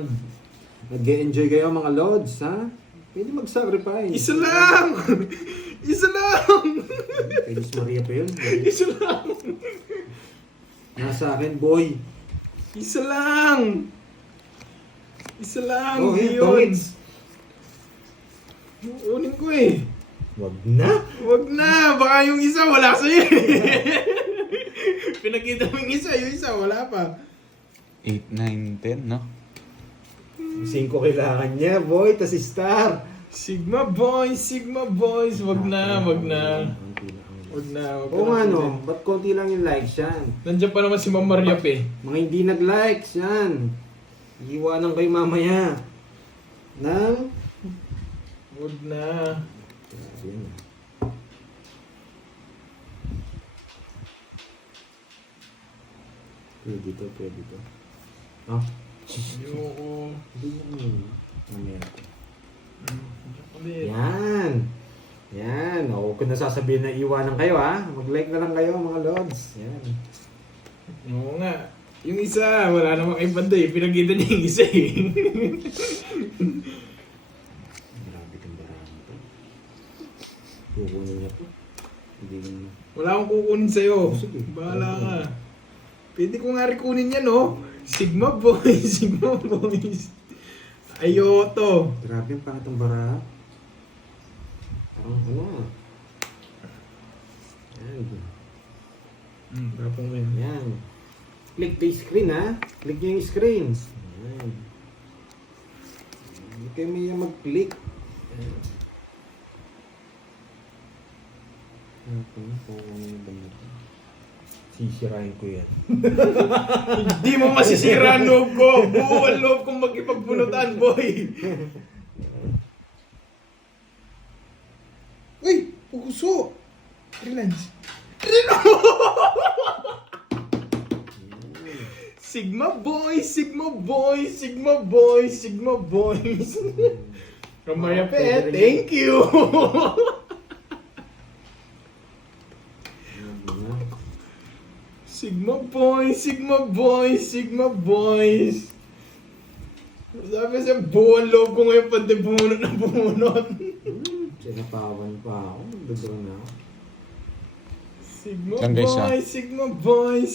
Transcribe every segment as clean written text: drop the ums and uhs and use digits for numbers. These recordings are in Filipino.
naman. Nag-e-enjoy kayo mga Lods, ha? Pwede mag-sacrifice. Isa lang! Isa lang! Kay Miss Maria pa yun. Isa lang! Nasa akin, boy. Isa lang! Isa lang! Oh, Hindi yun, yun. tongits. Unin ko eh. Wag na. Wag na! Baka yung isa wala sa'yo eh. Pinakita mo yung isa wala pa. 8, 9, 10, no? 5 kailangan niya, boy. Tas star. Sigma boys! Wag na, wag na. Wag na, wag Oo na. nga, no. Ba't konti lang yung likes yan? Nandiyan pa naman si Ma'am Mariap eh. Mga hindi nag-likes, yan. Iiwanan kayo mamaya. Nang? Wag na. Yan. Pwede to, pwede to. Ah? Ayoko. Hindi yun. Mamaya. Ulit. Yan. Yan. O, kung nasasabihin na iwanan kayo, ha? Mag-like na lang kayo, mga Lods. Yan. Oo nga. Yung isa, wala namang kay banda eh. Pinagkita niya yung isa eh. Grabe kang barang to. Kukunin niya po. Hindi na. Wala akong kukunin sa'yo. Sige. Bahala ka. Pwede ko nga rin kunin yan, no? Sigma boys, Sigma boys. Ayoto. Grabe ang pangatang bara. Parang ano. Yan. Tapong mo yan. Yan. Click the screen, ha? Click niyo yung screen. Yan. Hindi kayo may mag-click. Yan. Sisirahin ko yan. Hindi mo masisira ang loob ko. Buo ang loob kong magkipagbunutan, boy. Uy! Pukuso! Relax. Sigma boys, Sigma boys, Sigma boys, Sigma boys. Kamaya pe, thank you. Sigma boys, Sigma boys, Sigma boys. Sabi siya, buwan loob ko ngayon pati bumunot na bumunot. Sinapawan pa ako. Nagdodro na ako. Sigma Yan, guys, boys, Sigma boys.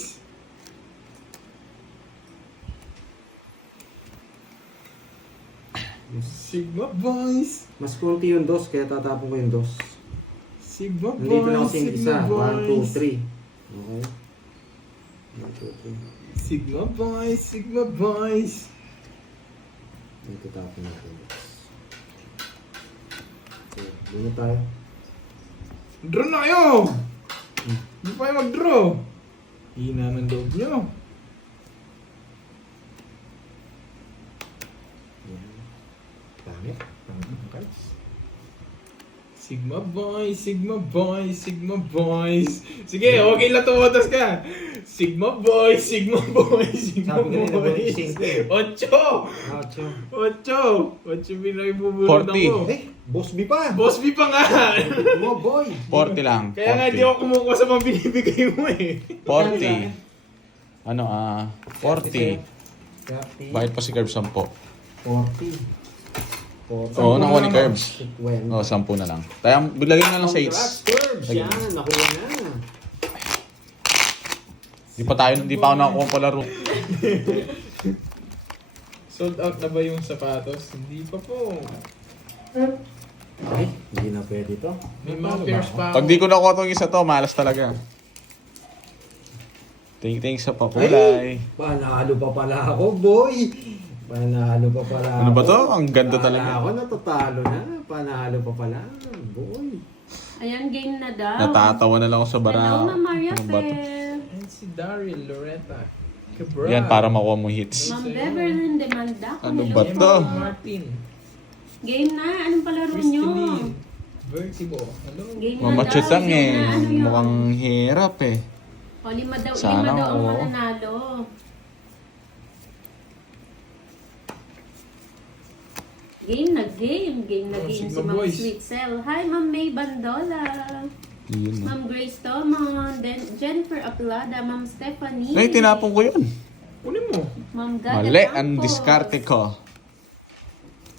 Sigma boys. Mas konti yung dos, kaya tatapon ko yung dos. Sigma boys, Nandito na kasi yung isa. Sigma 1, 2, boys. 3. Okay? 1, 2, 3. Sigma boys, Sigma boys. Dito tapon natin. Okay, doon na tayo. Draw na kayo! Hindi pa kayo mag-draw. Hina ng loob nyo. Yan. Pangit. Guys. Sigma boys, Sigma boys, Sigma boys. Sige, okay lang tumatas ka. Sigma boys, Sigma boys, Sigma Sabi kanina, boys. 25. 8! 8. 8 pinag-bubulot Forty. ako. Boss B pa! Boss B pa nga! Mo, boy! 40 lang. Kaya nga di ako kumukuha sa mga binibigay mo eh. 40. Ano, 40. 30. Bakit pa si Curb 10? 40. 40. Oo, nakuha ni Curbs. 20. Oo, 10 na lang. Tayo, bilagyan na lang sa 8. Congrats, Curbs! Lagyan. Yan, nakuha na. Di pa ako nakakuha palaro. Sold out na ba yung sapatos? Hindi pa po. Ay, hindi na pwede to. May mga pairs pa ako. Pag di ko nakuha itong isa to, malas talaga. Thanks sa pakulay. Panalo pa pala ako, boy! Panalo pa pala ako. Ano ba to? Ang ganda Panalo talaga. ako, natatalo na. Panalo pa pala. Boy! Ayan, game na daw. Natatawa na lang ako sa bara. Hello, Ma'am Maria Ano ba to? Fel. And si Daryl Loretta Cabral. Yan, para makuha mo hits. Ma'am Beverly Demanda. Ano Hello ba po. to? Martin. Game na. Anong palaro nyo? Crystalline. Vertigo. Hello. Game na Mamachutang daw. eh. Game na. Ano yun? Mukhang hirap eh. O, lima daw Sana, ang oo. mananalo. Game na game. Game na Oh, game si Sigma Ma'am Boys. Sweet Cell. Hi, Ma'am May Bandola. Yun. Ma'am Grace Tomon. Then Jennifer Aplada. Ma'am Stephanie. Ay, tinapon ko yun. Kunin mo. Ma'am Gaga Mali, Campos. ang diskarte ko.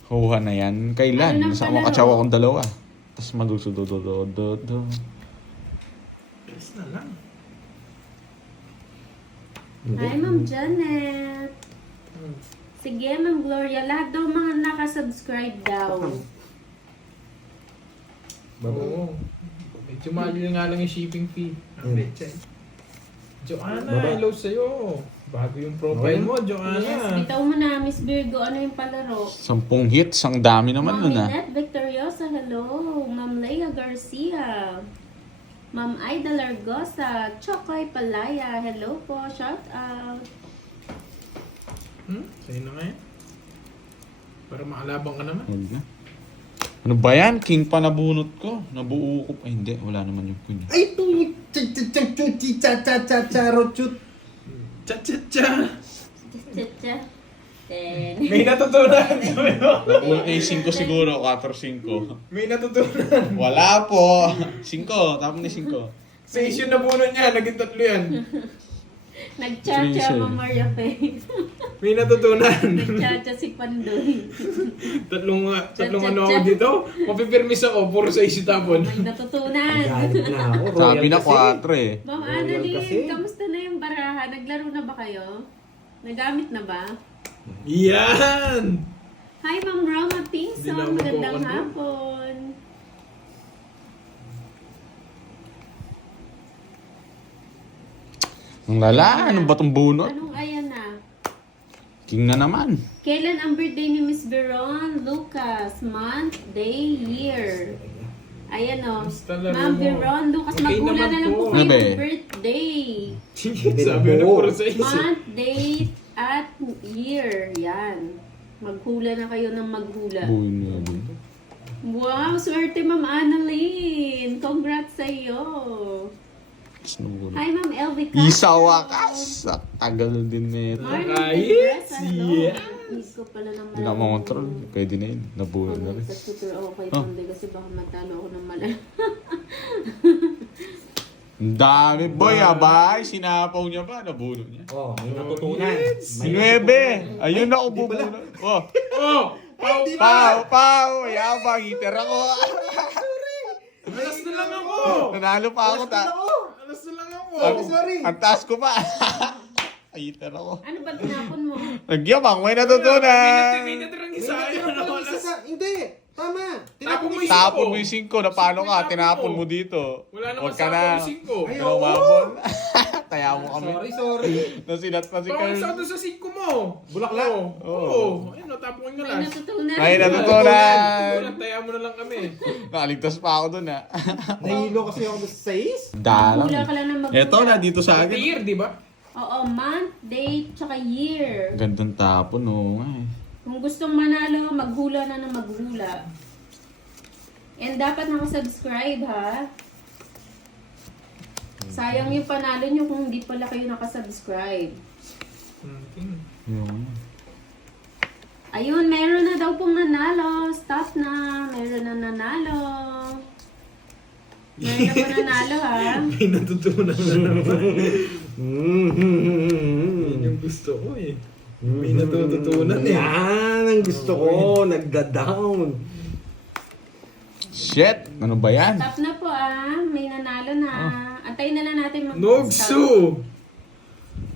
Huha na yan. Kailan? Ano nang Sa palaro? makatsawa kong dalawa. Tapos madusudodododo. Yes na lang. Hi, Ma'am Janet. Sige, Ma'am Gloria. Lahat daw mga nakasubscribe daw. Oo. Medyo mahal nga lang yung shipping fee. Ang betchay. Joanna, Baba. hello sa'yo. Bago yung profile mo, Yes, Joanna. bitaw mo na, Miss Virgo. Ano yung palaro? 10 hits, ang dami naman Ma'am nun ah. Lynette Victoriosa, hello. Ma'am Leia Garcia. Ma'am Aida Largosa. Chokoy Palaya, hello po. Shout out. Sa'yo na nga yan. Para makalabang ka naman. Huwag na. Ano ba yan? King pa nabunot ko. Nabuo ko pa. Hindi, wala naman yung queen. Ay, ito yung cha-cha-cha-cha-cha-cha-cha-cha-cha-cha-cha-cha. Cha-cha-cha! Tcha-tcha. Ten. May natutunan! Nabunot na yung 5 siguro, 4-5. May natutunan! Wala po. 5, tapos na 5. Sa issue na puno niya, naging 3 yan. Nagchacha, Tracer. Ma'am Maria Faye. May natutunan. Nagchacha si Pandoy. tatlong Cha-cha-cha. ano ako dito. Mapipirmis ako, puro sa issue tapon. May natutunan. Galit na ako. Sabi na Royal 4 eh. Ma'am Royal Annalyn, kasi. kamusta na yung baraha? Naglaro na ba kayo? Nagamit na ba? Yan! Hi, Ma'am Roma Hindi na Pinson. ako Magandang makukontrol. hapon. Ang lala, ano ba tong bunot? Anong ayan na? King na naman. Kailan ang birthday ni Miss Veron Lucas? Month, day, year. Ayan o. Basta laro Ma'am mo. Veron Lucas, Okay magkula naman na lang po. po Ano kayo ba ng eh? birthday. Sabi na puro sa issue. Month, date, at year. Yan. Maghula na kayo ng maghula. Buhin niya din. Wow, swerte Ma'am Annalyn. Congrats sa iyo. Tapos nabunot. Hi, Ma'am Elvie Castro. Isa wakas. Sa tagal din na ito. Morning, Ayos, Tigresa. Hello. yeah. Need ko pala ng Hindi na ako makontrol. Pwede na yun. Nabunot na rin. Sa tutor ako kay Oh. Pandoy kasi baka matalo ako ng malala. Ang dami. Boy, abay. Sinapaw niya ba? Nabunot niya. Oh, may natutunan. Si 9. Ayun ako bubunot. Oh. Oh! Pau! Yabang. Hitter ako. Alas na lang ako! Nanalo pa ako. Alas na lang ako! Ang taas ko pa. Hitter ako. Ano ba tinapon mo? Nagyabang. May natutunan. May natirang isa. May Ayun, natira pala alas. isa sa... Hindi! Tama! Tapon mo yung Tapon mo yung 5. Napano ka? Tapon Tinapon mo. mo dito. Wala naman Huwag ka sa na. ako 5. Ay, Ikaw mabon. Kaya mo kami. Sorry. Nasinat pa si Bawang Carl. sa doon sa 5 mo. Bulaklak? Oo. Ayun, natapon ko yung May alas. natutunan. May natutunan. Wala, taya mo na lang kami. Nakaligtas pa ako dun ah. Nahilo kasi ako sa 6. Dalang. Maghula ka lang ng maghula. Eto na dito sa akin. Year, di ba? Oo, month, date, tsaka year. Gandang tapon, oo nga eh. Kung gustong manalo, maghula na ng maghula. And dapat nakasubscribe ha. Sayang yung panalo nyo kung hindi pala kayo nakasubscribe. Yun. Ayun, meron na daw pong nanalo. Stop na. Meron na nanalo. Meron na po nanalo ha. May natutunan na naman. Yun yung gusto ko eh. May natututunan eh. Yan ang gusto ko. Nagda-down. Shit! Ano ba yan? Stop na po ah. May nanalo na. Antayin na lang natin mag-stop. Nogsu!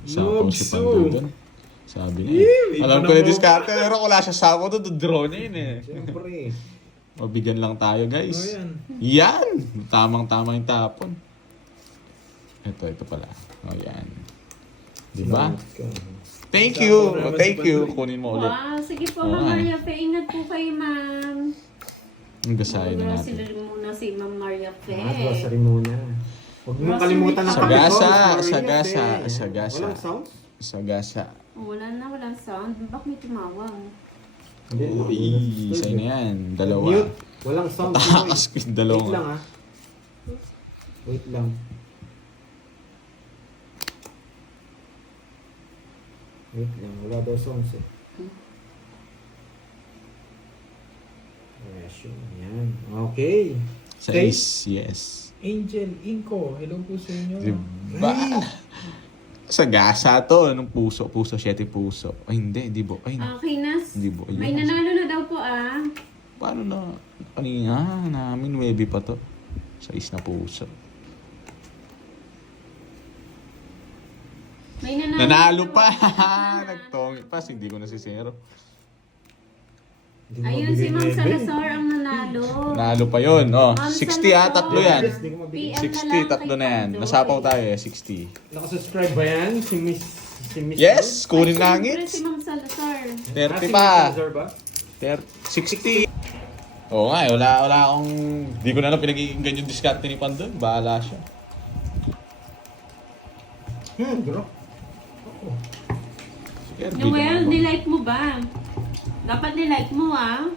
Sapong si Nogsu! Pandoy dun. Sabi niya. Eh, Alam iba ko na na mo. diskarte pero wala siya sapo doon. Draw niya yun eh. Siyempre. Mabigyan lang tayo Oh, guys. yan. Yan! Tamang-tama yung tapon. Ito pala. O yan. Diba? Thank you! Oh, thank you. Kunin mo ulit. Wow, sige po Oo Ma'am nga eh. Maria Fe. Ingat po kayo ma'am. Ang gasahin na natin. Sila muna si Ma'am Maria Fe. Grocery muna. Huwag mo Grocery kalimutan ang check. Sagasa, Sorry, sagasa, Ate. sagasa. Walang sound? Sa gasa. Oh, walang sound. Bakit may tumawang? Uy, sa'yo na yan. Dalawa. Mute. Walang sound. Takas ko yung Wait lang dalawa. ah. Wait lang. Wait lang. Wala daw sounds eh. Yes, yun. Yan. Okay. Sa Okay. ace, yes. Angel Inco, hello po sa inyo. Diba? Sa gasa to, anong puso? Puso, 7 puso. Ay, hindi, di bo. Ay, Okay, Nas. Hindi po, May ayun. nanalo na daw po ah. paano na? Kanina namin, 9 pa to. 6 na puso. May nanalo. Nanalo na pa! daw. Nagtongit pa, hindi ko na si Zero. Hindi ko Ayun mabigay si Ma'am na Salazar ang nanalo. Nanalo pa yun. Oh, Ma'am 60 ah, Salazar. tatlo yan. Hindi ko mabigay. PM na 60, lang tatlo kay na yan. Pandoy. Nasapaw tayo eh, 60. Nakasubscribe ba yan? Si Miss... Yes, kunin Ay, langit. siyempre si Ma'am Salazar. 30 pa. 60. Oo nga, wala akong... Di ko na lang pinag-iinggan yung diskarte ni Pandoy. Bahala siya. Bro. Sige, di Noel, ko na- nilike mo ba? Dapat nilike mo ah.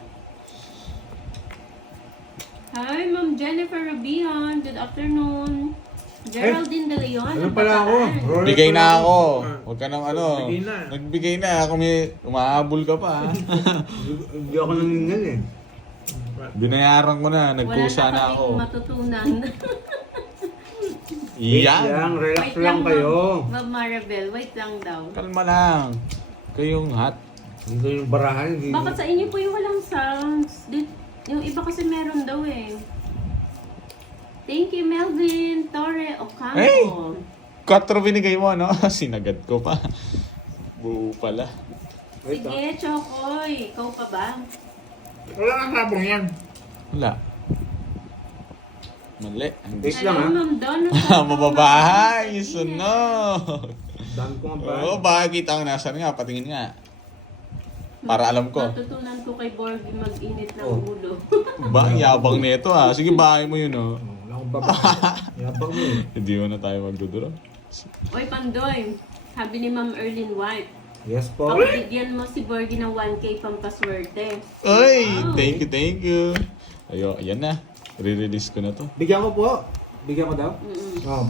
Hi, Ma'am Jennifer Rubion. Good afternoon. Geraldine De Leon. Ano ang pala ako? Bataan. Royal Bigay pala na ako. Ah. Huwag ka nang ano. Nagbigay na. Nagbigay na. Kung may umahabol ka pa. ha? Hindi ako nangingal eh. Binayaran ko na. Wala Nagkusa na ako. kaming matutunan. Wait Iyan. lang, relax Wait lang kayo. Ma'am Maribel, wait lang daw. Kalma lang. Kayong hot. Hindi yung barahan. Hindi. Bakit sa inyo po yung walang sounds? Yung iba kasi meron daw eh. Thank you, Melvin Torre Ocampo. Hey! 4 binigay mo, no? Sinagad ko pa. Buo pala. Wait Sige, Chokoy. Ikaw pa ba? Wala kang sabong yan. Wala. Mali. Wait lang ha. Ma'am Donna. Mababahay. Sunod. Dami ko nga ba? Oo, baka kita ang nasan nga. Patingin nga. Para alam ko. Natutunan ko kay Borgie mag-init ng Oh. ulo. Ba, ang yabang nito ha. Sige, bahay mo yun, oh. Wala akong baba. Yabang mo eh. Hindi mo na tayo magduduro. Oy, Pandoy. Sabi ni Ma'am Erlyn White. Yes po. Pakibigyan mo si Borgie ng 1K pampaswerte. Ay, Wow. thank you. Ayan na. Re-release ko na to. Bigyan ko po. Bigyan ko daw? Mm-mm. Oh.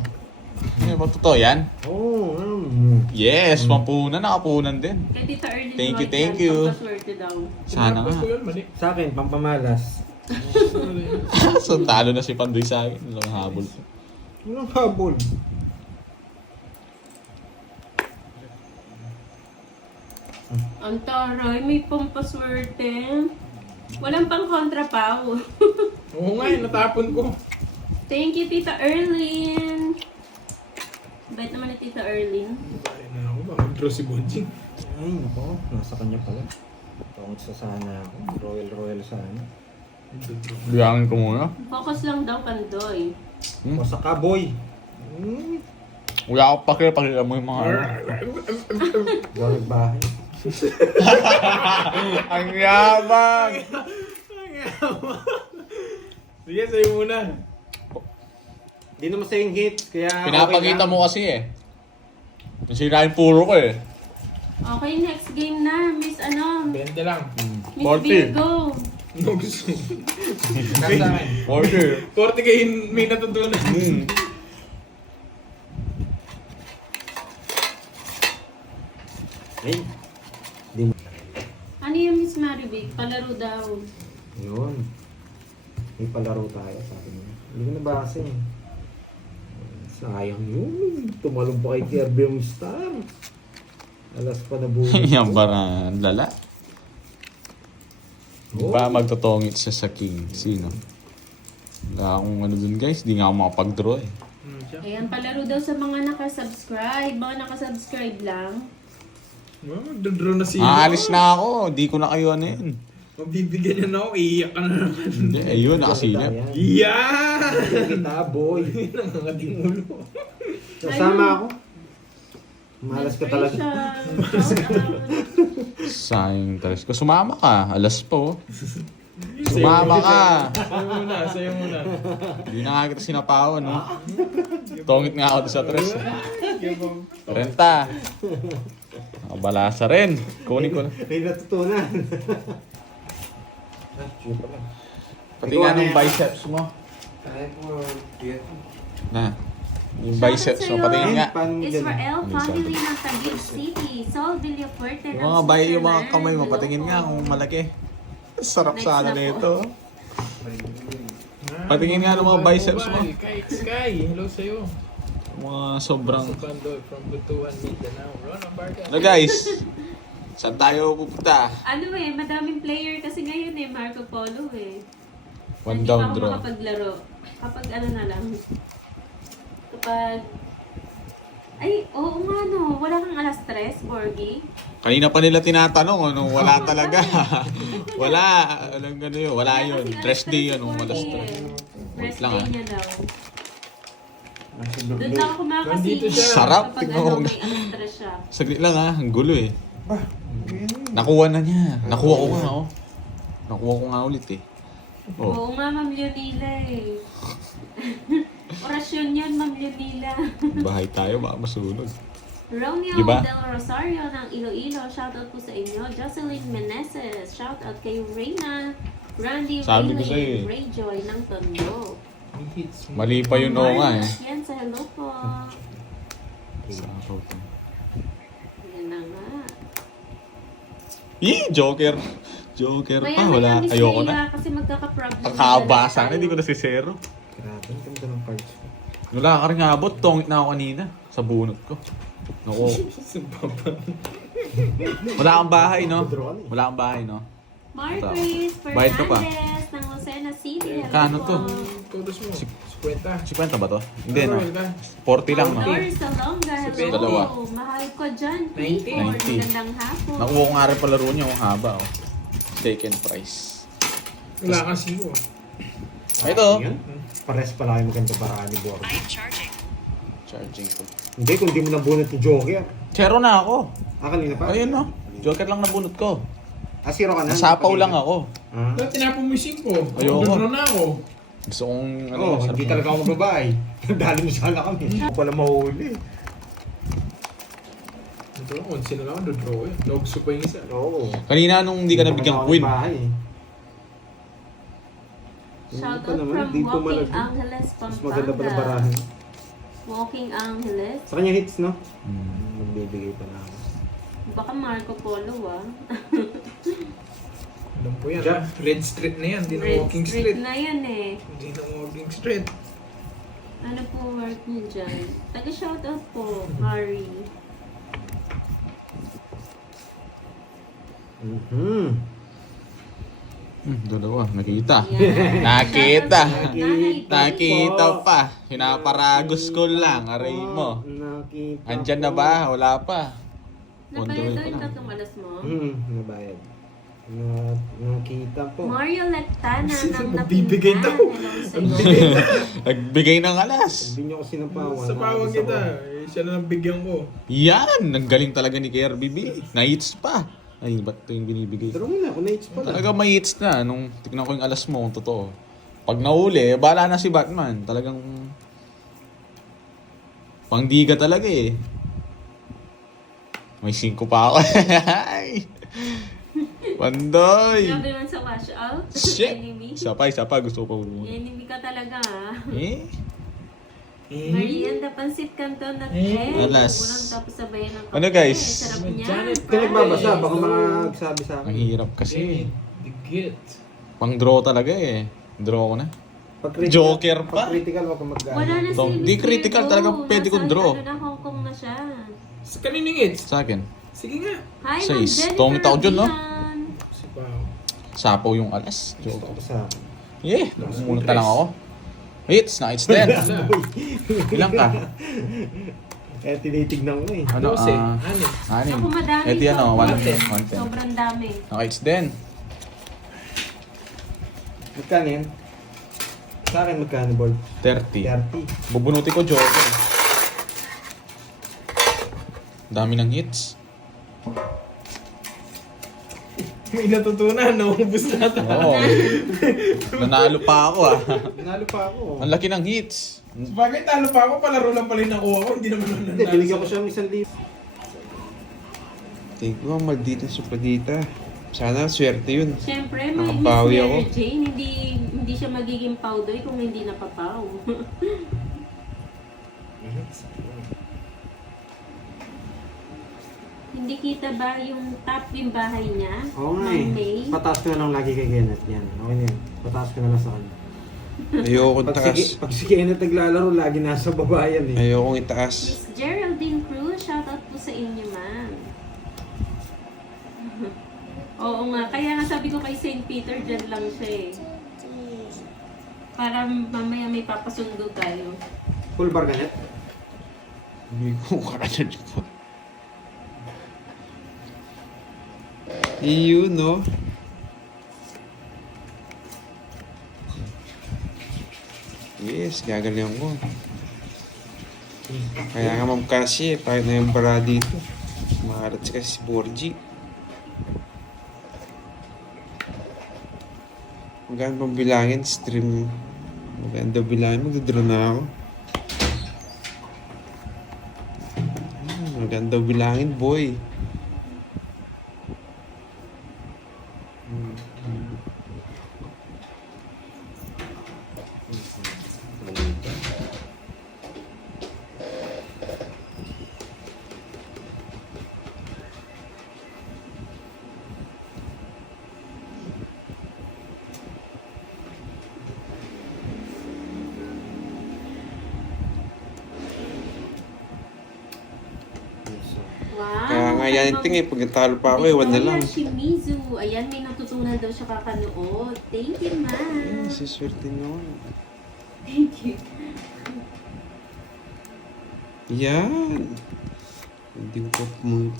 Ano ba totoo yan? Oh, Yes, pampunan. Nakapunan din. Kay Tita Erlyn Thank you, White thank yan, you. pampaswerte daw. Sana Tinapos nga. ko yun, mali. Sa akin, pampamalas. So, talo na si Pandoy sa akin. Walang habol. Walang habol. Ang taray, may pampaswerte. Walang pang kontra pa. Oo nga, natapon ko. Thank you, Tita Erlyn. Bait naman ni Tita Erlyn. Ay na ako, baka mag-draw si Bonjing. Ay, nako. Nasa kanya pala. Tungkol sa sana ako. Royal sana. Biyangin ko muna. Focus lang daw, Pandoy. Hmm? O sa kaboy. Wala akong pakila mo yung mga ano. Galing bahay. Ang yabang! Sige, sa'yo muna. Hindi naman sa yung hit. Kaya Pinapakita mo kasi eh. Nasira yung puro ko eh. Okay, next game na. Miss ano? 20 lang. Miss 40. Virgo. No gusto. 40. 40 kayo may natutunan. Hmm. Ay. Di mo. Ano yung Miss Maribig? Palaro daw. Yun. May palaro tayo sa akin. Hindi ko nabasa eh. Sayang yun. Tumalong pa kay Kirby yung star. Alas pa na buhay. Yan parang lala. Ba magtotongit siya sa king. Sino? Wala akong ano dun guys. Di nga ako makapag-draw eh. Ayan, palaro daw sa mga nakasubscribe. Mga nakasubscribe lang. Magdodraw na si Aalis na ako. Di ko na kayo ano yun. Mabibigyan niya na ako, iiyak ka na naman. Hindi, ayun, nakasilip. Yeah! Kita boy. Nangangating ulo. Sasama ako. Malas ka talaga. Sayang talis ko. Sumama ka. Alas po. Sumama ka. Sa'yo muna. Hindi na nga kita sinapawan, no? Tongit nga ako doon sa tres. Renta. Nakabalasa rin. Kunin ko na. May natutunan. Pati nga ng biceps mo. Na. Yung biceps mo. Patingin nga. Israel family ng Taguig City. Sol Villafuerte ng Yung mga yung mga kamay mo. Patingin nga kung malaki. Sarap Next sana na po. nito. Patingin nga ng mga biceps mo. Sky, hello sa'yo. Mga sobrang... Sa Bandol from Butuan, Mindanao. Ron, ang barka. Ano guys? Saan tayo pupunta? Ano madaming player kasi ngayon Marco Polo One Hindi down pa ako draw. makapaglaro. Kapag ano na lang. Kapag... Ay, oo nga no. Wala kang alas 3, Borgie. Kanina pa nila tinatanong, ano, wala talaga. Wala, alam gano yun, wala yun. Rest day yun, nung alas 3. Rest lang, day ah. niya daw. Doon lang ako Nandito kumakasino. siya. Sarap, Kapag tignan mo. may alas 3 siya. Saglit lang ha, ang gulo eh. Nakuha na niya. Nakuha ko nga, oh. Nakuha ko nga ulit eh. Oh. Oo nga, Ma'am Leonila Orasyon yun, Ma'am Leonila. Bahay tayo, baka masunod. Romeo Diba? Del Rosario ng Iloilo, shoutout po sa inyo. Jocelyn Meneses, shoutout kay Reyna. Randy Sabi ko sa'yo eh. Rayjoy ng Tondo. May hits. Mali pa yun, oo nga eh. Yan sa hello po. Sarap. Yan na nga. Joker. Joker pa, Maya-maya, wala. Miss Ayoko Leia, na. kasi magkaka-problem. Ang haba sana, hindi ko na si Zero. Grabe, ang ganda ng cards. Wala ka rin abot, tongit na ako kanina. Sa bunot ko. Naku. Sa baba. Wala kang bahay, no? Wala kang bahay, no? Marquez Bayad ka pa. Fernandez ng Lucena City. Hello Kano po. to? Todos mo. 50. 50 ba to? Hindi, no? Roll ka. 40 lang, no? Outdoor Salonga, hello. Dalawa. Mahal ko dyan. 90. 90. Magandang hapon. Nakuha ko nga rin pala roon yung haba, oh. Second prize. Wala kang sigo. Ito. Yan. Pares pala kayo maganda paraan ni Borg. Charging ko. Hindi, kung di mo nabunot yung Joker. Zero na ako. Kanina pa? Ayun, no? Joker lang nabunot ko. Zero ka na? Nasapaw lang ako. Ah? Ba't tinapon mo yung 5? Ayoko. Nagro na ako. Gusto kong, ano, Oo, sarap hindi na. talaga ako magbabay. Dali mo sana kami. Hindi ko pala mahuli. Ito lang, 11 na lang ako, draw eh. Nogso pa yung isa. Oo. Kanina nung hindi ka nabigyan Ako queen. bahay. Shoutout Ano naman, from di ko Walking malagyan. Angeles, Mas maganda pala Pampanga. barahan. Walking Angeles. Sa kanya hits, no? Hmm. Magbibigay pa na ako. Baka Marco Polo Alam po yan, Diyan. ah. Red Street na yan, hindi na Red walking Street street. na yan Hindi na walking street. Ano po work niyo dyan? Taga-shoutout po, Harry. Dalawa, nakita. Yan. Nakita. Shoutout sa Nakita pa. Pinaparagos ko lang. Aray mo. Nakita Andyan ko. na ba? Wala pa. Nabayad daw yung tatlong alas mo. Nabayad. Nakita po. Mario Lectana ng Magbibigay Napingan. daw. Hello sa iyo. Nagbigay ng alas. Hindi niyo ko sinapawan. Sa pawag Nakakisa kita, ko. eh, siya na lang bigyan ko. Yan! Ang galing talaga ni KRBB. Na-hits pa. Ay, ba't ito yung binibigay? Pero muna, kung na-hits pala. Talaga may hits na. Nung tignan ko yung alas mo, kung totoo. Pag nahuli, bahala na si Batman. Talagang... Pangdiga talaga eh. May 5 pa ako. Ay! Pandoy! Grabe naman sa wash out. Shit! Enemy. Isa pa. Gusto ko pa muna. Enemy ka talaga Eh? Marianda Pansit Canton na Alas. Walang tapos sabayan ng kape. Ano, guys? Sarap niya. Janet, Hindi nagbabasa, baka magsabi sa Ang akin. hirap kasi. Digit. Pang draw talaga eh. Draw ko na. Pag Joker pa. Pag critical, wag ka mag-gana. Wala na So, si di Mr. critical Go. talaga, pwede kong draw. Nasa, ano na, Hong Kong na siya. Sa kanining hits. Sa akin. Sige nga. Hi, Sa Ma'am is- Jennifer tongit ako dyan, no? Abihan. Si Pao. Sapaw yung alas. Gusto Joke. ko sa akin. Yeah, pumunta lang ako. Hits, na it's 10. Isa. Ilang ka? Eh, tinitignan ko eh. Ano? 12. ah, 6. 6. Ako madami Ito yan to. o, 110. Sobrang dami. Okay, it's 10. Magkano yan? Sa akin magkano, Bol? 30. 30. Bubunuti ko, Joker. Dami ng hits. May natutunan, naubos na ata. Oo. Nanalo pa ako ah. Nanalo pa ako. Ang laki ng hits. Bakit talo pa ako? Palaro lang pala yung nakuha ko. Hindi naman ako Hindi, binigyan ko siya ng 1,000. Thank you, maldita supradita. Sana swerte yun. Siyempre, may Miss Nakabawi Mary ako. Jane, hindi siya magiging powder kung hindi napapaw. Hindi kita ba yung top yung bahay niya? Oo nga Ma'am eh. May? Pataas ko na lang lagi kay Kenneth yan. Okay na yan. Pataas ko na lang sa kanya. Ayokong Pag taas. si Kenneth naglalaro, lagi nasa baba yan eh. Ayokong itaas. Miss Geraldine Cruz, shoutout po sa inyo, ma'am. Oo nga, kaya nga sabi ko kay St. Peter, dyan lang siya eh. Para mamaya may papasundo tayo. Full bar ka net? Hindi ko kakanan pa. Iyon, no? Yes, gagaling ko. Kaya nga Ma'am Cassie, pahit na yung bara dito. Mahalat kasi si Borgie. Magkano pang bilangin? Stream. Maganda bilangin. Magdadraw na ako. Maganda bilangin, boy. Wow! Kaya nga yan ting eh. Pag natalo pa ako, iwan na lang. Shimizu. Ayan, may natutunan daw siya kakanood. Thank you, ma'am. Siswerte nyo. Thank you. Yan. Hindi ko pa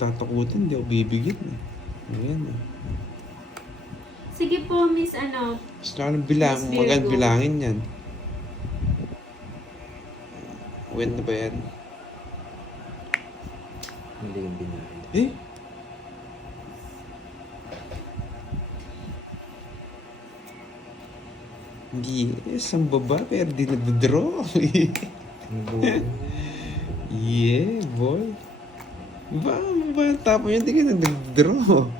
tatakutin. Hindi ako bibigyan eh. Ayan eh. Sige po, Miss ano. Mas lalong bilang. Miss Virgo. Magandang bilangin yan. Win na ba yan? Hindi yung binahin. Eh? Yes, ang baba pero di nagdadraw. Yeah, boy. Ba, tapo yun, di ka nagdadraw.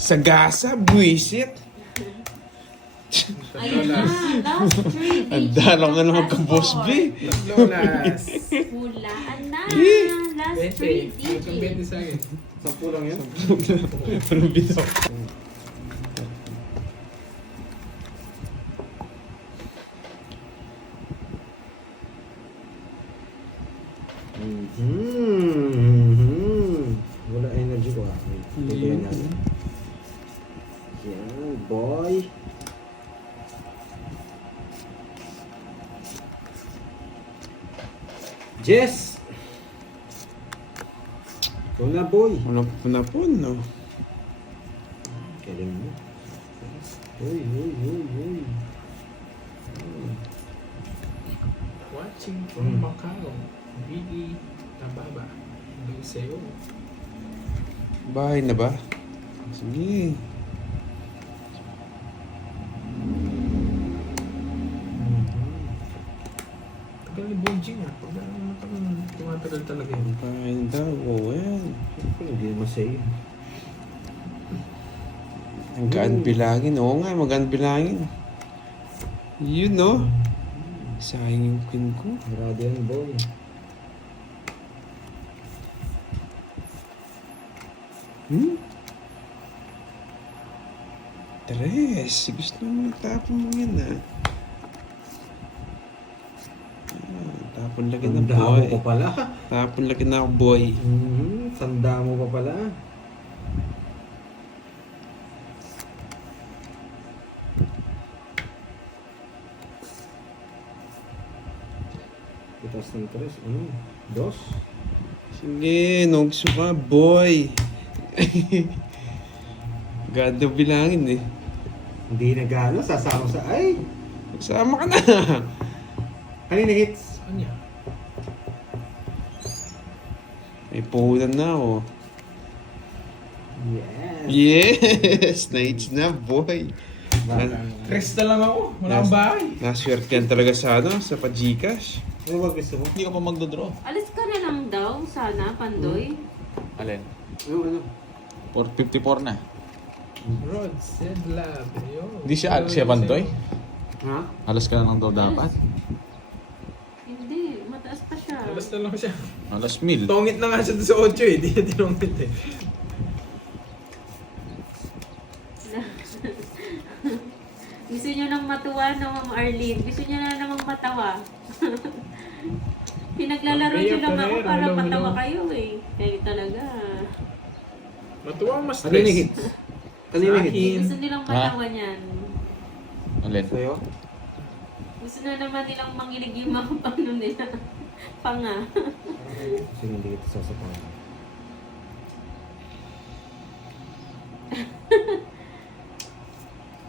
Sagasa, buwisit. Ayun na, last 3 Ang dalaw na naman ka, Boss B. Lolas. Hulaan na. Eh. Last 3 Bente. Welcome digits. Bente sa akin. 10 lang yun? Parang bitaw. Wala energy ko ah. Tutuyan natin. Yan, boy. Jess! Ikaw na, boy. Walang punapon, no? Galing mo. Uy, uy, uy, uy. Watching from Macau. Biggie Tababa. Luiseo. Bahay na ba? Sige. Tagal ni Bonjing ah. Pag tumatagal talaga yun. Bahay na daw. Oo, yan. Hindi naman sa'yo. Ang gaan bilangin. Oo nga, magaan bilangin. Yun, no? Sayang yung pin ko. Marado yan, boy. Hmm? Tres. Gusto mo tapon mo yan, ah. Tapon lagi na, Tanda mo boy. pa pala. Tapon lagi na ako, boy. Tanda mo pa pala. Itas ng tres. Ano? Dos? Sige, nogso ka, boy. Ganda bilangin eh. Hindi na gano'n. Sasama sa... Ay! Sama ka na. Kanina hits? Saan niya? May puhunan na ako. Yes! Yes! Na-hits na, boy. Resta lang ako. Wala akong bahay. Naswerte yan talaga sa ano, sa pa-Gcash. Ano ba gusto mo? Hindi ka pa magdodraw. Alis ka na lang daw, sana, Pandoy. Alin? Ano? 454 na. Rod said lab. Ayun. Hindi siya Pantoy? Ha? Alas ka na lang daw dapat. Hindi, mataas pa siya. Labas na lang siya. Alas 1000. Tongit na nga siya doon sa 8 eh. Di niya tinongit eh. Gusto nyo nang matuwa, no, Ma'am Arlene? Gusto nyo na namang matawa? Pinaglalaro nyo lang ako para Hello, matawa hello. kayo eh. Kayo talaga. Matuwa ang mas Kanina stress. hits. Kanina Sa hits. akin. Gusto nilang matawa niyan. Alin? Sa'yo? Gusto na naman nilang manginig yung mga pano nila. Panga. Kasi hindi kita sasapahan.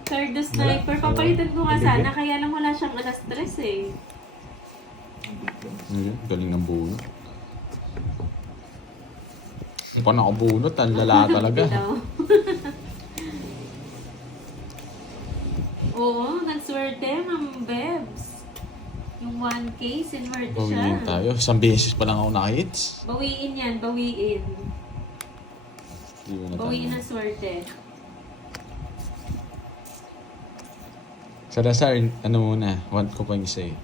Cardo Sniper. Papalitan ko nga sana, kaya lang wala siyang alas 3 eh. Ayun, galing ng bunot. Pa nakabunot, ang lala talaga. Bitaw. Oo, nagswerte, Ma'am Bebs. Yung 1K, sinwerte siya. Bawiin tayo. Isang beses pa lang ako nakahits. Bawiin yan, bawiin. Hindi mo na Bawiin tayo. ang swerte. Sa Lazar, ano muna? Want ko pang isa eh.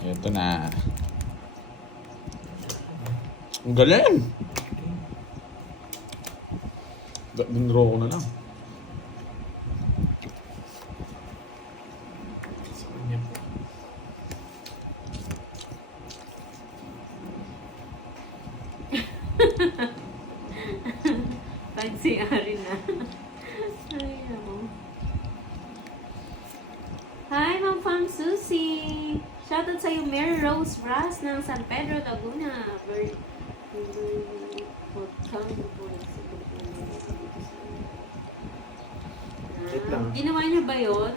Ito na. Ang galing! Dinro ko na lang. Sa kanya po. Pag-CR na. Ay, ako. Hi, Ma'am Fam Susie! Shoutout sa'yo, Mary Rose Ras ng San Pedro, Laguna. Wait lang. Ginawa niyo ba yun?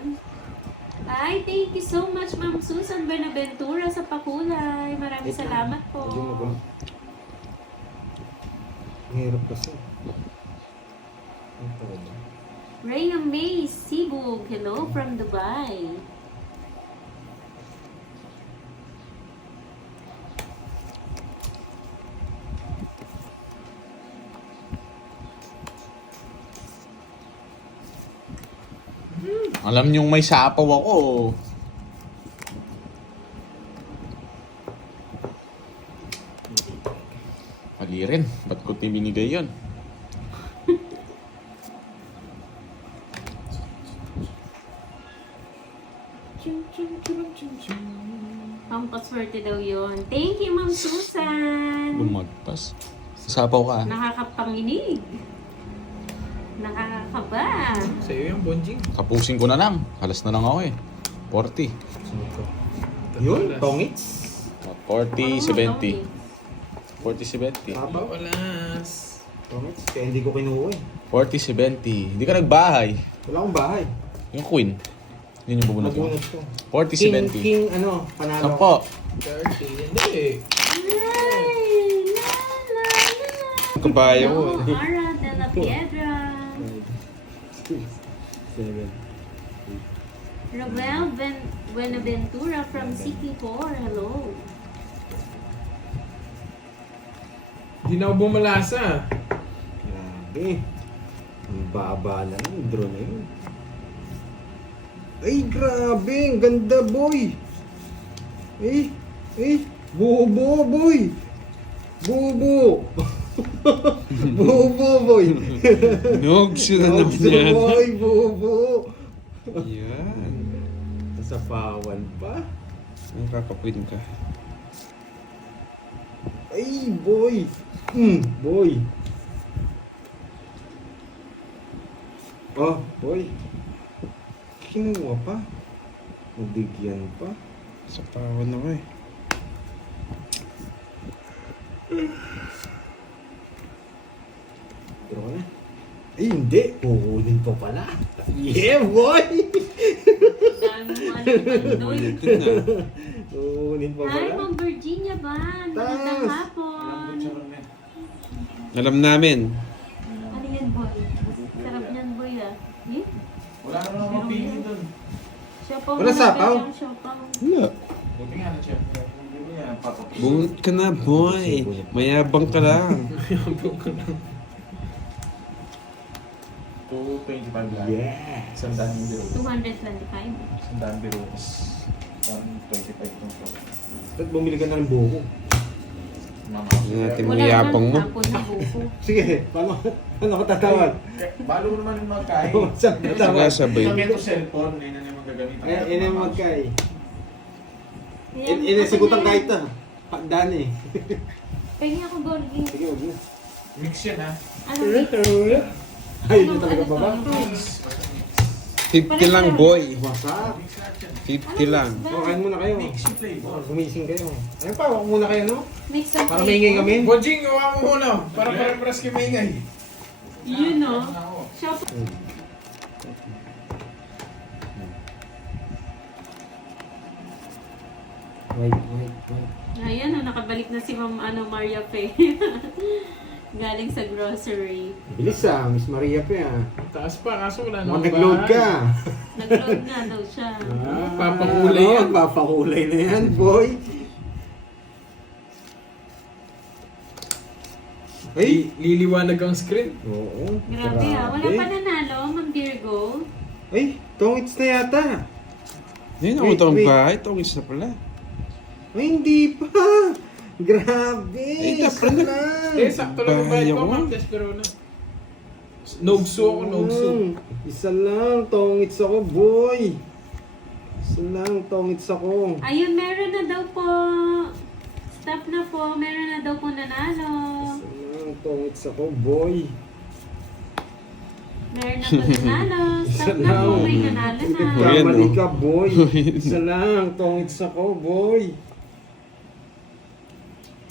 Ay, thank you so much, Ma'am Susan Benaventura sa pakulay. Maraming Wait lang. salamat po. Medyo magulo. Ang hirap kasi. Ang tagal. Rhea May Sibug, hello from Dubai. Alam niyong may sapaw ako. Mali rin. Ba't ko binigay yun? Pampaswerte daw yun. Thank you, Ma'am Susan. Lumagpas. Sapaw ka. Nakakapanginig. Nakakakaba. Sa'yo yung bonjing. Tapusin ko na lang. Halas na lang ako eh. 40. Sunod ko. Yun, tongits. 40, 70. 40, 70. Sabaw. Alas. Tongits. Kaya hindi ko kinuha eh. 40, 70. Hindi ka nagbahay. Wala akong bahay. Yung queen. Yun yung bubunot mo. Nagunod ko. 40, 70. King, ano, panalo. Sampo. 30. Hindi. Ay, la, la, la. Kabayo ko Hello, eh. Ara de la Piedra. 7. Robel Buenaventura from CQ4. Hello. Hindi na ako bumalasa. Grabe. Ang baba lang yung drone na yun. Ay, grabe. Ang ganda, boy. Bubo, boy. Bubo. Bubo, boy. Nogs na naman yan. Boy, bubo. Yan. Sa pawan pa. Ang kakapwin ka. Ay, boy. Boy. Oh, boy. Kinuha pa. Nabigyan pa. Sa pawan ako eh. Draw na. Ay, hindi. Kukunin pa pala. Yeah, boy! Dami mo alam doon. Ulitin na. Kukunin pa Hi, pala. Ma'am Virginia Ban. Magandang Tas. hapon. Alam namin. Ano yan, boy? Sarap niyan, boy, ah. Eh? Wala na naman mapili doon. Siopaw Wala na sapaw? lang, siopaw. Wala. Buti nga na siya. Hindi niya papapili. Bunot ka na, boy. Mayabang ka lang. 225 lang. Yeah! Sandaan yung biro. 225. Sandaan biro. 125 itong show. Ba't bumili ka na ng buko? Mama. Hindi natin mayapang mo. Hapon na buko. Sige, paano ka tatawag? Balo naman yung magkain. Saan Saka tatawag? sabay. Sabi ito cellphone, yun na naman gagamitan. Ina yung magkay. Ayan, Ina, sigutan ako na kahit yan. na. Pakdan eh. Pengi ako, Gorgie. Sige, huwag na. Mix yan ha. Ano? Ay, yun talaga ba ba? 50 lang, boy. Wasak. 50 lang. O, kain muna kayo. Mix yung flavor. Gumising kayo. Ayun pa, huwag muna kayo, no? Mix up Para maingay kami. Bojing, gawa mo muna. Para pare-pares kayo maingay. Yun, no? Shop. Wait. Ayan, nakabalik na si Ma'am Maria Pe. Galing sa grocery. Bilis Miss Maria pa Taas pa, kaso wala Mukhang namang nag-load bahay. ka. Nag-load nga daw siya. Papakulay yan. Papakulay na yan, boy. Ay! Liliwanag ang screen. Oo. Grabe wala pa nanalo, Ma'am Virgo. Ay, tongits na yata. Hindi na Wait, utang wait. bahay. Tongis na pala. Ay, hindi pa. Grabe. Ay, dapat na. Sakto lang yung bayad ko, Ma'am Desperona. Nogso ako, nogso. Isa lang, tongits ako, boy. Isa lang, tongits ako. Ayun, meron na daw po. Stop na po. Meron na daw po nanalo. Isa lang, tongits ako, boy. Meron na po nanalo. Stop na po. May nanalo na. Nagkamali ka, boy. Isa lang, tongits ako, boy.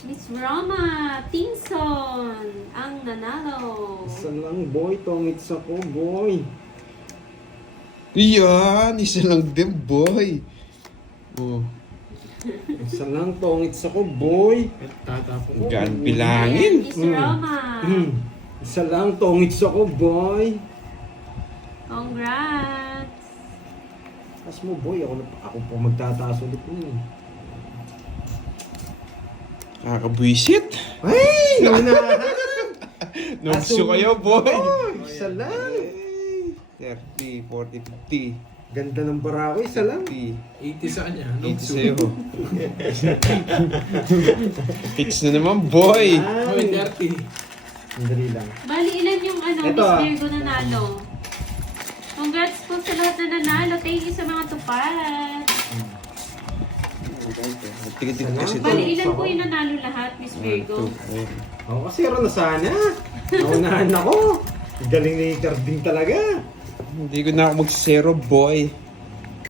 Miss Roma Tinson ang nanalo. Isa lang, boy, tongits ako, boy. Yan, isa lang din, boy. Oh, Isa lang, tongits ako, boy. Tatapo ko. gaan Ayan, bilangin. Miss Roma. Isa lang, tongits ako, boy. Congrats. Taas mo, boy. Ako po magtataas ulit mo. Nakakabwisit. Ay! Naunahan! Nagso kayo, boy. Isa lang. 30, 40, 50. Ganda ng bara ko, isa lang. 50. 80 sa kanya. 80 Nogso. sa'yo. Fix na naman, boy. Hoy, 30. Sandali lang. Bali, ilan yung Ito, Miss Virgo nanalo? Congrats po sa lahat na nanalo. Thank you sa mga tupad. Tigil-tigil kasi ito. Bali, ilan po yung nanalo lahat, Miss Virgo? Ako kasi na sana. Naunahan ako. Galing ni Carding talaga. Hindi ko na ako mag-zero, boy.